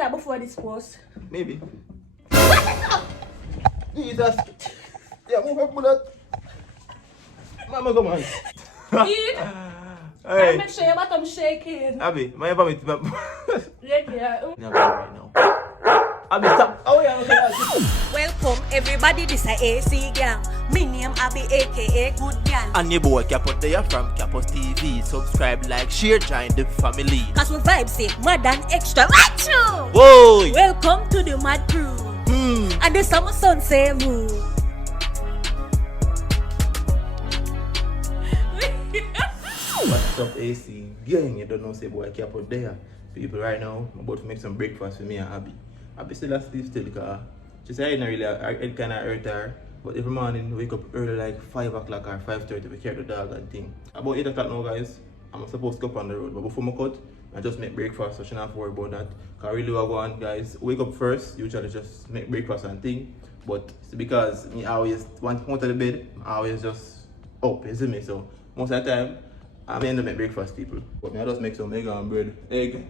that before this post? Maybe. Jesus. Yeah, move up, bullet. Mama, come on. Eat. Hey. Make sure your bottom shaking. Abby, my vomit. Yeah. Right now. Abby, stop. Oh, yeah, okay. Welcome everybody, this is AC gang. Me name Abby aka Good Gang. And your boy Capos there from Capos TV. Subscribe, like, share, join the family. Cause we vibe sick, mad and extra. Achoo! Whoa! Welcome to the Mad Crew. And the summer sun say woo. What's up, AC gang? You don't know, say boy Capos there. People, right now, I'm about to make some breakfast for me and Abby. Abby still asleep still because she said I didn't really, it kind of hurt her. But every morning, wake up early like 5 o'clock or 5:30 to carry the dog and thing. About 8 o'clock now, guys, I'm supposed to go up on the road. But before I cut, I just make breakfast, so she don't have to worry about that. Because really what I want, guys, wake up first, usually just make breakfast and thing. But it's because me always want to go to the bed, I always just up, you see me? So most of the time, I may end up make breakfast, people. But me I just make some egg and bread. Egg,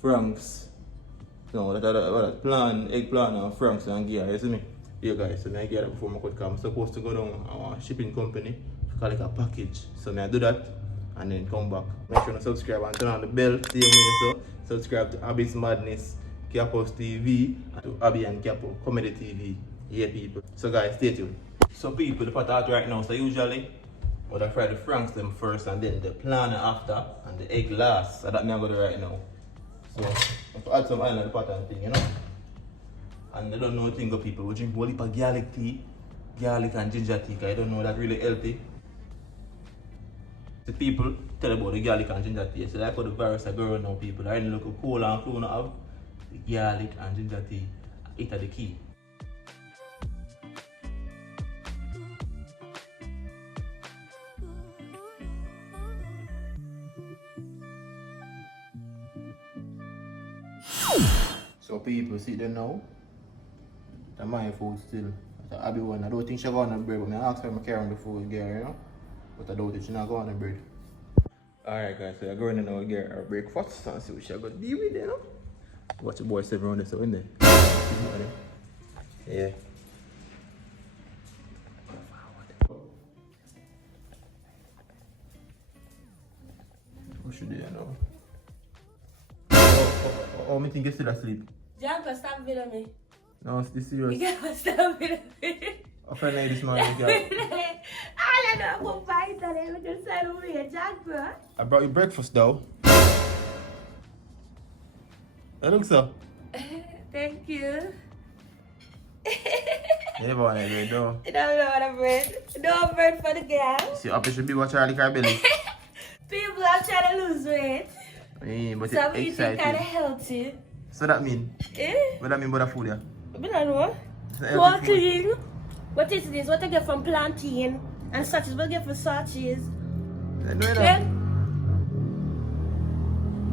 franks. No, that plan, eggplant and franks and gear, you see me? Yeah guys, so I get that before I could come. I'm supposed to go down our shipping company to collect a package. So I do that and then come back. Make sure to subscribe and turn on the bell. Same way, so subscribe to Abby's Madness, Capos TV, and to Abby and Capo Comedy TV. Yeah people. So guys, stay tuned. So people, the pot out right now, so usually I fry the franks them first and then the planner after and the egg last. So that me I go do right now. So I have to add some oil in the pot and thing, you know. And I don't know thing of people who drink whole heap of garlic tea, garlic and ginger tea, because I don't know that really healthy. The people tell about the garlic and ginger tea. So like how the virus are growing now, people. I look at cola and flu now have the garlic and ginger tea. It are the key. So people see them now. That's my food still. I be one. I don't think she go on the bread, but I ask her to carry on the food girl, you know. But I don't think she not go on the bread. Alright guys, so I'm going to now get our breakfast and see what she got to deal with, you know. Watch the boy 7 around there, so in there. Yeah. What should do now? Oh, I think you're still asleep. Janko, stop videoing me. No, it's this serious. You can't stop videoing me. I felt like this morning, girl. I don't know about fight that I would just say over here, Janko. I brought you breakfast though. It looks so. Thank you. You never want to bread though. I don't know what I'm bread. No bread for the girl. See, up should be what Charlie Carbelly. People are trying to lose weight. But So I'm it's eating exciting. kind of healthy. So that mean? Eh? What that mean about the food, yeah? I don't know. It's not healthy food. Protein. What is this? What I get from plantain and sausages. What I get from sausages. No, no. Okay?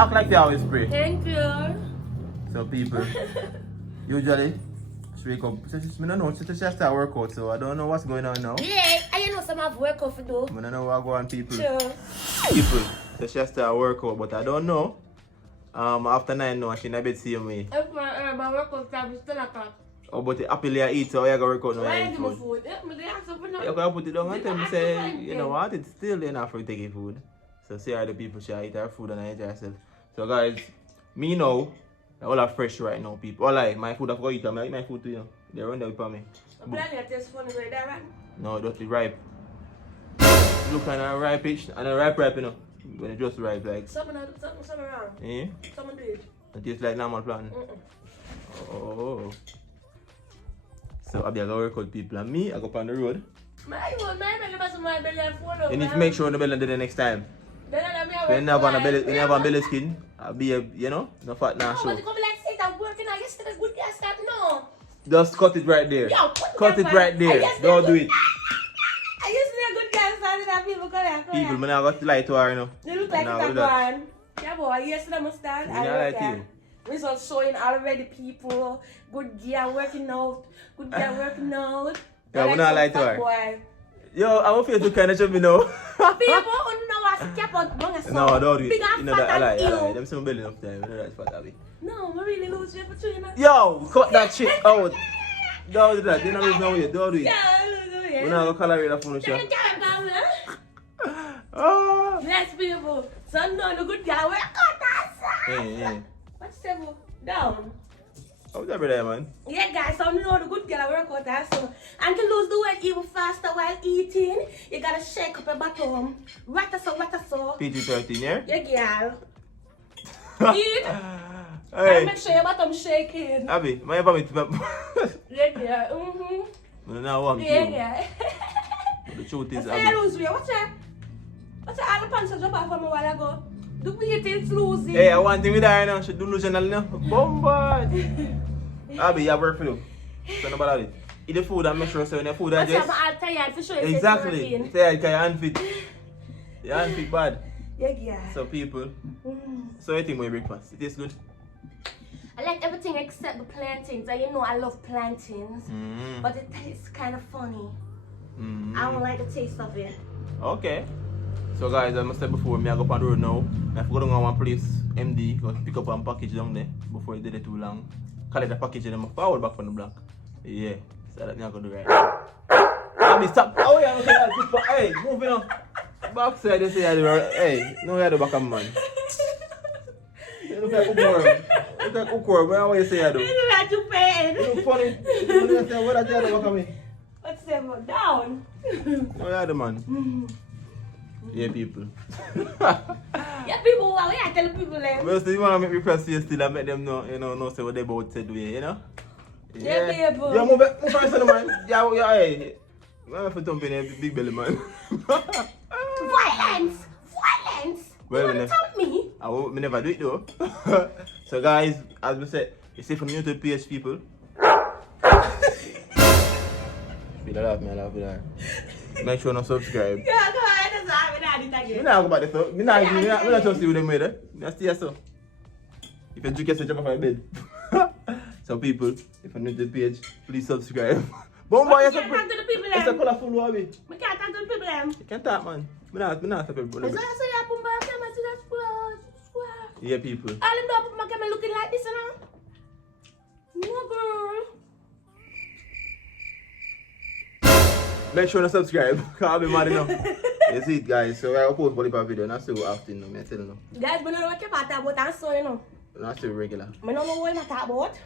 Act like they always pray. Thank you. So people, usually, she wake up. So she, I don't know, she just start workout, so I don't know what's going on now. Yeah, I know some have workout for do. I don't know what go on, people. Sure. People, so she start workout, but I don't know. After 9 now, she in a bed see me. If my workout time is 10 o'clock. Oh, but the happily I eat, so I gotta work out now. Why I you eat give me food. food? Yeah, but they ask for no. You gotta put it down and tell me I say, can you know what, it's still enough for taking food. So see how the people should eat our food and I enjoy herself. So guys, me now, all are fresh right now, people. All I, my food I've got to eat, I eat my food too, you know. They run there with me. I'm planning to taste funny right there, right? No, it just ripe. Look kind of ripe-ish, and a ripe, you know. When it just ripe, like. Some around. Eh? Someone do it. It tastes like normal plant. Oh. So I'll be able to work out people and me, I go up on the road. My belly was my belly and follow. You need to make sure the belly do the next time. Then I When you have on a belly skin, I'll be a, you know, no fat now No, show. but you come like say that working out yesterday good gas start no. Just cut it right there. Yo, Cut it right there. Don't do it. I used to be a good gas started that people come here. People, man, I got to lie to her, you know. They look like Nah, that do that. one. Yeah, boy, yesterday I must stand. Me not lie to you. Results showing already people. Good gear working out. Good gear working out. Yeah, we not lie to her. Boy. Yo, I'm afraid to kind of show me now. People who know what just cap out long as No, don't do it. big and You know that I fat lie, and I lie. ill. Them some belly enough time. You know that's fat, Abby. No, I really lose weight for you, know. Yo, cut that shit out. Don't do that. You don't lose no weight. Don't do it. Yeah, I lose weight. We're not going to calorie that phone show. Then you can't come, huh? Oh. Yes, people. So no, the good guy. Where cut that Hey, hey. What's seven? Down. How's that brother, man? Yeah, guys, so you know the good girl work out that so. And to lose the weight even faster while eating, you gotta shake up your bottom. Rata so. PG-13, yeah? Yeah, girl. Eat. And Hey. make sure your bottom shaking. Abby, my vomit. Yeah, girl. No, no, want Yeah, you. girl. The truth is, I say Abby. lose weight. What's that? All the pants I drop off from a while ago. The weight is losing. Hey, I want thing with her now. She delusional now. Bombard. Abby, I work for you. So nobody it. Eat the food and make sure so when your food What's digest. that? I'm tired for sure. Exactly. It's Tired because you're unfit. You're unfit bad. yeah, girl. So people, so you think my breakfast? It tastes good? I like everything except the plantains. And you know I love plantains. But it tastes kind of funny. I don't like the taste of it. Okay. So guys, as I said before, I go up on the road now. I have to go down to one place, MD, go pick up one package down there before it did it too long. Collect the package and then forward back from the block. Yeah, so that I'm going to do right. Abby, stop. Oh yeah, okay, hey, move it on. Backside, they say, hey, no, you're the back of man. You look like Ukor. Look like Ukor, but what you say, I do? You know that you paid. You look funny. You say, what are you the back of me? What's that? Down. No, you're the man. Yeah, people. Yeah, people, wow, yeah, tell people them. Well, so you want to make me press you still and make them know, know say what they about to do, you know? Yeah, people. Yeah, move first, man. Yeah, hey. Man, if you thump in a big belly, man. Violence! Well, You want to taunt me? I will never do it though. So guys, as we said, you see from new to PH people. Feel I love that. Make sure to subscribe. Yeah, go ahead. That's why I'm not it Me again. not go back there, so. Me not trust you with them with it. Me stay so. If you drink, you jump off my bed. So people, if you're new to the page, please subscribe. Bomba, You can't talk to the people it's a them. colorful lobby. We can't talk to the people them. You can't talk, man. Me not stop everybody. As long as you put my camera to that square. Yeah, people. All them don't put my camera looking like this, you know? No, girl. Make sure to subscribe. Can't be mad enough. You see it, guys. So I upload volleyball video. Not so often, I'm telling you. Guys, I don't know what you're talking about, and so, you know. Not so regular. I don't know what you're talking about.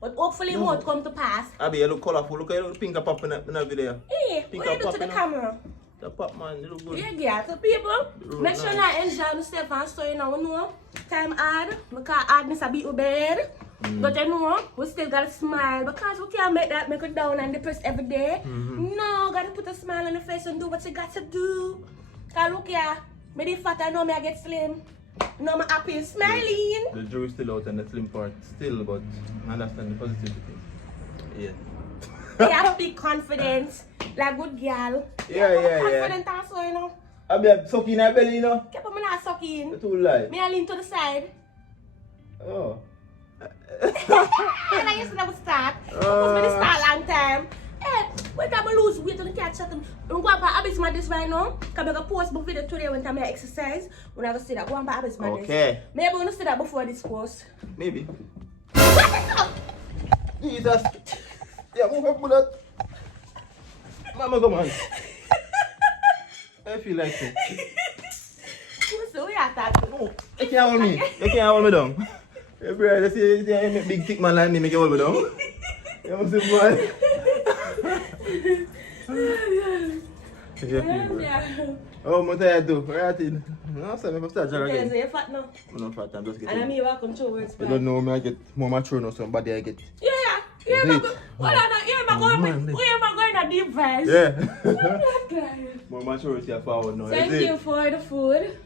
But hopefully, No. more come to pass. Abby, you look colorful. Look at you pink pop in that video. Hey, Pink what you up do pop, to the you know? camera? The pop, man. You look good. Yeah, yeah. So people, Road make sure nice. not enjoy yourself and so you know, time hard. Because hard miss a beat with bed. But you know, we still gotta smile because we can't make that make it down and depressed every day. No, gotta put a smile on the face and do what you got to do. Cause look here, me the fat I know me I get slim. No, I'm happy smiling. The jury is still out and the slim part still, but I understand the positivity. Yeah. You have to be confident, like good girl. Yeah. Confident also, you know. Abby, I'm sucking her belly, you know. Keep me not sucking. That's all lie. Me I lean to the side. Oh. And I used to never start. Because when I start long time. Hey, when I lose weight and catch up, I'm going to Abyss Madness right now. Because I'm going to post my video today when I exercise. When I go see that, go on to Abyss Madness. Okay. Maybe I'm going to see that before this post. Maybe. What is up? Jesus. Yeah, move up with that. Mama, come on. I feel like it. So we are talking. Oh, you can't hold me. You can't hold me down. Hey, bro, let's see you make big thick man like me make you hold me down. You must be man. Yeah, people. Oh, I'm tired too. Right in. No, sir, I'm start jog Okay, so again. you're fat now. I'm not fat, I'm just And getting. I'm here welcome to words. You don't know me, I get more mature now, somebody I get. Yeah. Here Is am I it? going. Hold on, here am I going. Here am I going to deep voice. Yeah. More maturity are forward now. Thank is you it? for the food.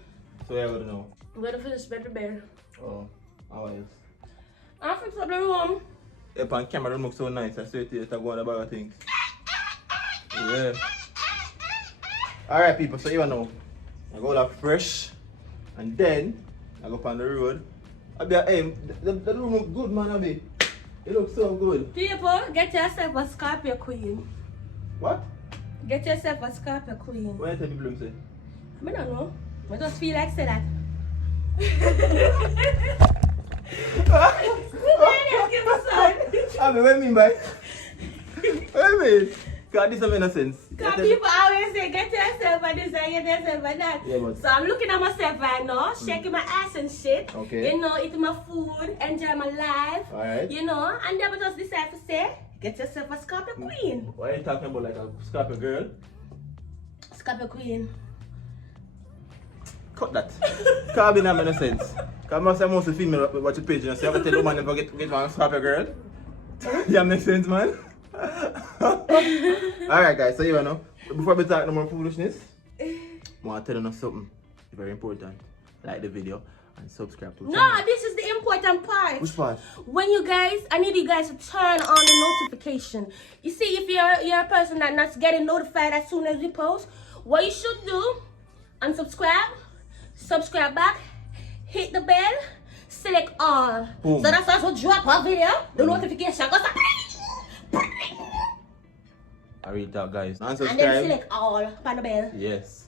So yeah, I don't know. I'm going to finish better bear. Oh, how else? I'll fix up the room. If on camera don't look so nice, I swear to you, to go on about other things. Yeah. Alright people, so you know. I go out fresh and then I go up on the road. I be hey, the room look good, man, Abby. It looks so good. People, get yourself a Scorpio queen. What? Get yourself a Scorpio queen. What you tell people them say? I don't know. I just feel like say that. I mean, what do you mean by? What do you mean? God, this doesn't make no sense. Because people always say, get yourself and this and get yourself and that. Yeah, but- So I'm looking at myself right now, shaking my ass and shit. Okay. You know, eating my food, enjoy my life. Alright. You know, and then we just decide to say, get yourself a Scorpio Queen. Why are you talking about like a Scorpio girl? Scorpio Queen. Cut that. Can't be not make no sense. Because I must film me watch your page, you know, so you have to tell the woman never get one Scorpio girl. Yeah, makes sense, man. Alright guys, so you know, before we talk no more foolishness, I want to tell you something very important. Like the video and subscribe to the No, channel. this is the important part. Which part? When you guys, I need you guys to turn on the notification. You see, if you're a person that's not getting notified as soon as we post, what you should do, unsubscribe, subscribe back, hit the bell, select all. Boom. So that's also drop a video, the notification goes up. I read that guys. And And then subscribe. select all on the bell. Yes.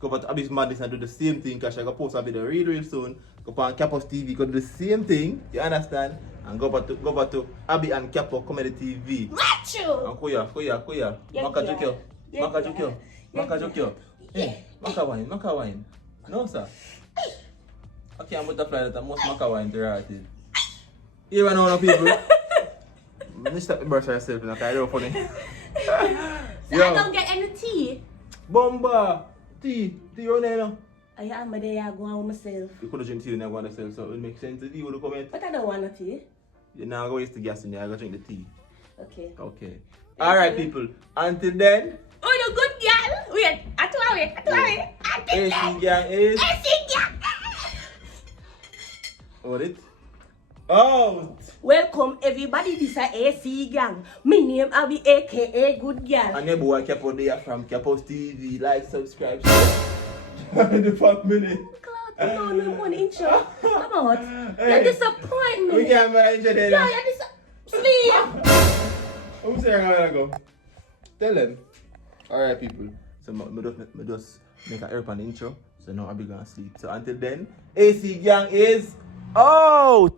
Go back to Abby's Madness and do the same thing because I got post a video real soon. Go back on Capo's TV, go do the same thing, you understand? And go back to Abby and Capo Comedy TV. Macho! And kuya. Yeah, Maka yeah. jokyo. Yeah, Maka yeah. jokyo. Yeah, Maka yeah. jokyo. Hey, maka wine. No sir. Okay, I'm butterfly that most maka wine to rat it. Here and all people. Let's stop the brush yourself, you know, 'cause I don't funny. So I don't get any tea. Bomba! Tea your name. I am a day I go on with myself. You could have drink tea and I want to sell, so it would make sense to you would comment. But I don't want no tea. You're not going to waste the gas in there, I gotta drink the tea. Okay. Okay. Alright people, until then, Oh, you good girl. Wait, wait. AC Gang is Girl. what it? Out! Welcome everybody, this is AC Gang. My name Abby aka Good Girl. And your boy Capo there from Capo's TV. Like, subscribe, share. The 5 minutes. Cloud, no, no one intro. Come on. Hey. You disappoint We me. can't manage it Yeah, there. you sleep. I'm saying I'm gonna go. Tell them. Alright people. So I just make an airplane intro. So now I'll be gonna sleep. So until then, AC Gang is out!